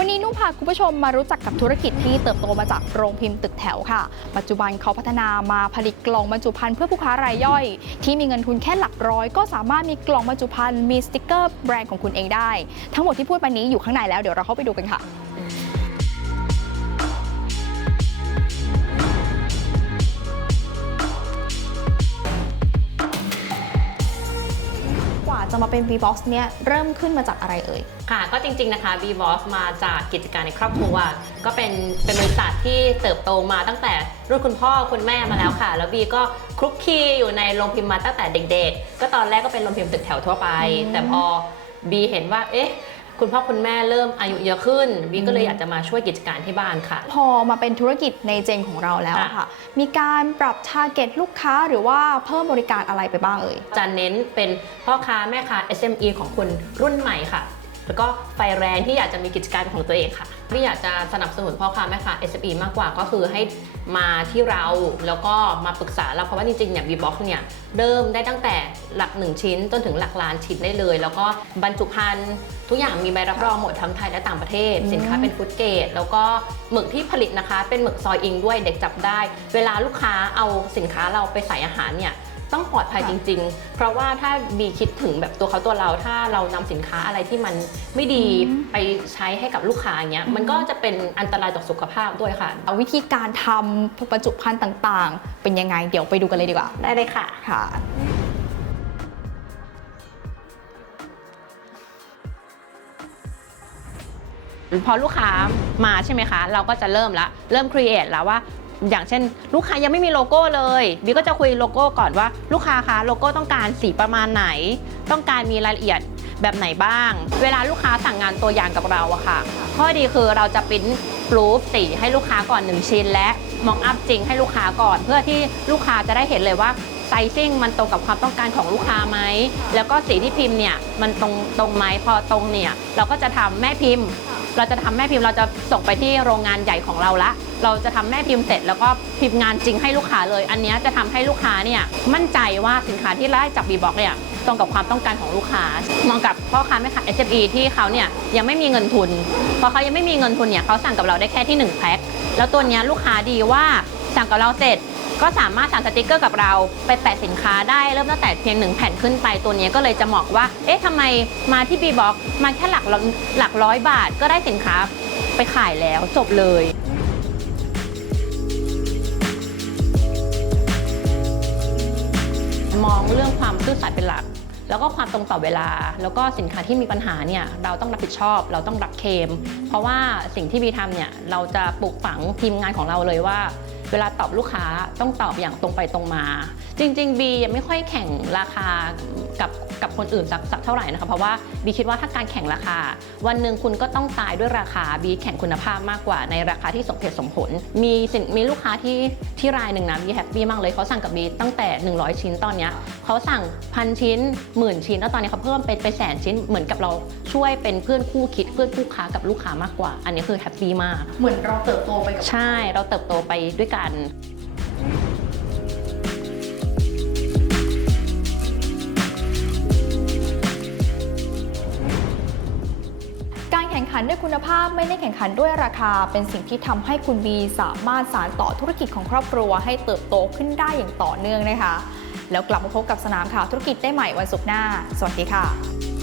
วันนี้นุ่งพาคุณผู้ชมมารู้จักกับธุรกิจที่เติบโตมาจากโรงพิมพ์ตึกแถวค่ะ ปัจจุบันเขาพัฒนามาผลิตกล่องบรรจุภัณฑ์เพื่อผู้ค้ารายย่อย ที่มีเงินทุนแค่หลักร้อย ก็สามารถมีกล่องบรรจุภัณฑ์มีสติกเกอร์แบรนด์ของคุณเองได้ ทั้งหมดที่พูดไปนี้อยู่ข้างในแล้วเดี๋ยวเราเข้าไปดูกันค่ะ จะมาเป็น V-Box เนี่ยเริ่มขึ้นมาจากอะไรเอ่ย ค่ะ ก็จริงๆนะคะ b b o s มาจากกิจการในครอบครัว ก็เป็นเป็นบริษัทที่เติบโตมาตั้งแต่รุ่นคุณพ่อคุณแม่มาแล้วค่ะ แล้วบีก็คลุกคลีอยู่ในโรงพิมพ์มาตั้งแต่เด็ก ๆ ก็ตอนแรกก็เป็นโรงพิมพ์ตึกแถวทั่วไปอืมแต่พอบีเห็นว่าเอ๊ะ คุณพ่อคุณแม่เริ่มอายุเยอะขึ้นบีก็เลยอยากจะมาช่วยกิจการที่บ้านค่ะ พอมาเป็นธุรกิจในเจนของเราแล้วอะค่ะ มีการปรับทาร์เก็ตลูกค้าหรือว่าเพิ่มบริการอะไรไปบ้างเอ่ยจะเน้นเป็นพ่อค้าแม่ค้า SME ของคนรุ่นใหม่ค่ะ แล้วก็ไฟแรงที่อยากจะมีกิจการของตัวเองค่ะที่อยากจะสนับสนุนพ่อค้าแม่ค้า SME มากกว่าก็คือให้มาที่เราแล้วก็มาปรึกษาเราเพราะว่าจริงๆเนี่ย B-Box เนี่ยเริ่มได้ตั้งแต่หลัก 1 ชิ้นจนถึงหลักล้านชิ้นได้เลย แล้วก็บรรจุภัณฑ์ทุกอย่างมีใบรับรองหมดทั้งไทยและต่างประเทศอืมสินค้าเป็นฟู้ดเกรดแล้วก็หมึกที่ผลิตนะคะ เป็นหมึกซอยอิงด้วยเด็กจับได้ เวลาลูกค้าเอาสินค้าเราไปใส่อาหารเนี่ย ต้องปลอดภัยจริง ๆ เพราะว่าถ้าบีคิดถึงแบบตัวเขาตัวเราถ้าเรานำสินค้าอะไรที่มันไม่ดีอืมไปใช้ให้กับลูกค้าอย่างเงี้ยอืมมันก็จะเป็นอันตรายต่อสุขภาพด้วยค่ะวิธีการทำบรรจุภัณฑ์ต่างๆ เป็นยังไงเดี๋ยวไปดูกันเลยดีกว่า ได้เลยค่ะค่ะพอลูกค้ามาใช่ไหมคะ เราก็จะเริ่มละเริ่มครีเอทแล้วว่า อย่างเช่น ลูกค้ายังไม่มีโลโก้เลยบีก็จะคุยโลโก้ก่อนว่า ลูกค้าคะโลโก้ต้องการสีประมาณไหน ต้องการมีรายละเอียดแบบไหนบ้าง เวลาลูกค้าสั่งงานตัวอย่างกับเราอะค่ะ ข้อดีคือเราจะปริ้นปรูฟสีให้ลูกค้าก่อน 1 ชิ้น และมองอัพจริงให้ลูกค้าก่อน เพื่อที่ลูกค้าจะได้เห็นเลยว่าไซซิ่งมันตรงกับความต้องการของลูกค้าไหม แล้วก็สีที่พิมพ์เนี่ยมันตรงตรงไหมพอตรงเนี่ย เราก็จะทำแม่พิมพ์ เราจะทำแม่พิมพ์เราจะส่งไปที่โรงงานใหญ่ของเราละ เราจะทำแม่พิมพ์เสร็จแล้วก็พิมพ์งานจริงให้ลูกค้าเลย อันนี้จะทำให้ลูกค้าเนี่ยมั่นใจว่าสินค้าที่ได้จากบีบ็อกเนี่ยตรงกับความต้องการของลูกค้ามองกับพ่อค้าแม่ค้า SME ที่เขาเนี่ยยังไม่มีเงินทุนพอเขายังไม่มีเงินทุนเนี่ยเขาสั่งกับเราได้แค่ที่1แพ็คแล้วตัวนี้ลูกค้าดีว่าสั่งกับเราเสร็จ ก็สามารถสั่งสติกเกอร์กับเราไปแปะสินค้าได้เริ่มตั้งแต่เพียงหนึ่งแผ่นขึ้นไปตัวนี้ก็เลยจะเหมาะว่า เอ๊ะทำไมมาที่ B-Box มาแค่หลักหลักร้อยบาทก็ได้สินค้าไปขายแล้วจบเลยมองเรื่องความซื่อสัตย์เป็นหลัก แล้วก็ความตรงต่อเวลา แล้วก็สินค้าที่มีปัญหาเนี่ยเราต้องรับผิดชอบ เราต้องรับเคม เพราะว่าสิ่งที่บีทำเนี่ยเราจะปลูกฝังทีมงานของเราเลยว่า เวลาตอบลูกค้าต้องตอบอย่างตรงไปตรงมา จริง ๆ บียังไม่ค่อยแข่งราคากับกับคนอื่นสักสักเท่าไหร่นะคะเพราะว่าบีคิดว่าถ้าการแข่งราคา วันหนึ่งคุณก็ต้องตายด้วยราคาบีแข่งคุณภาพมากกว่าในราคาที่สมเหตุสมผล มีสินมีลูกค้าที่ที่รายหนึ่งนะบีแฮปปี้มากเลยเขาสั่งกับบีตั้งแต่ 100 ชิ้นตอนเนี้ยเขาสั่งพันชิ้นหมื่นชิ้น แล้วตอนนี้เขาเพิ่มเป็นไปแสนชิ้นเหมือนกับเราช่วยเป็นเพื่อนคู่คิดเพื่อนคู่ค้ากับลูกค้ามากกว่า อันนี้คือแฮปปี้มากเหมือนเราเติบโตไปกับใช่เราเติบโตไปด้วยกันการแข่งขันด้วยคุณภาพไม่ได้แข่งขันด้วยราคา เป็นสิ่งที่ทำให้คุณบีสามารถสานต่อธุรกิจของครอบครัวให้เติบโตขึ้นได้อย่างต่อเนื่องนะคะ แล้วกลับมาพบกับสนามข่าวธุรกิจได้ใหม่วันศุกร์หน้า สวัสดีค่ะ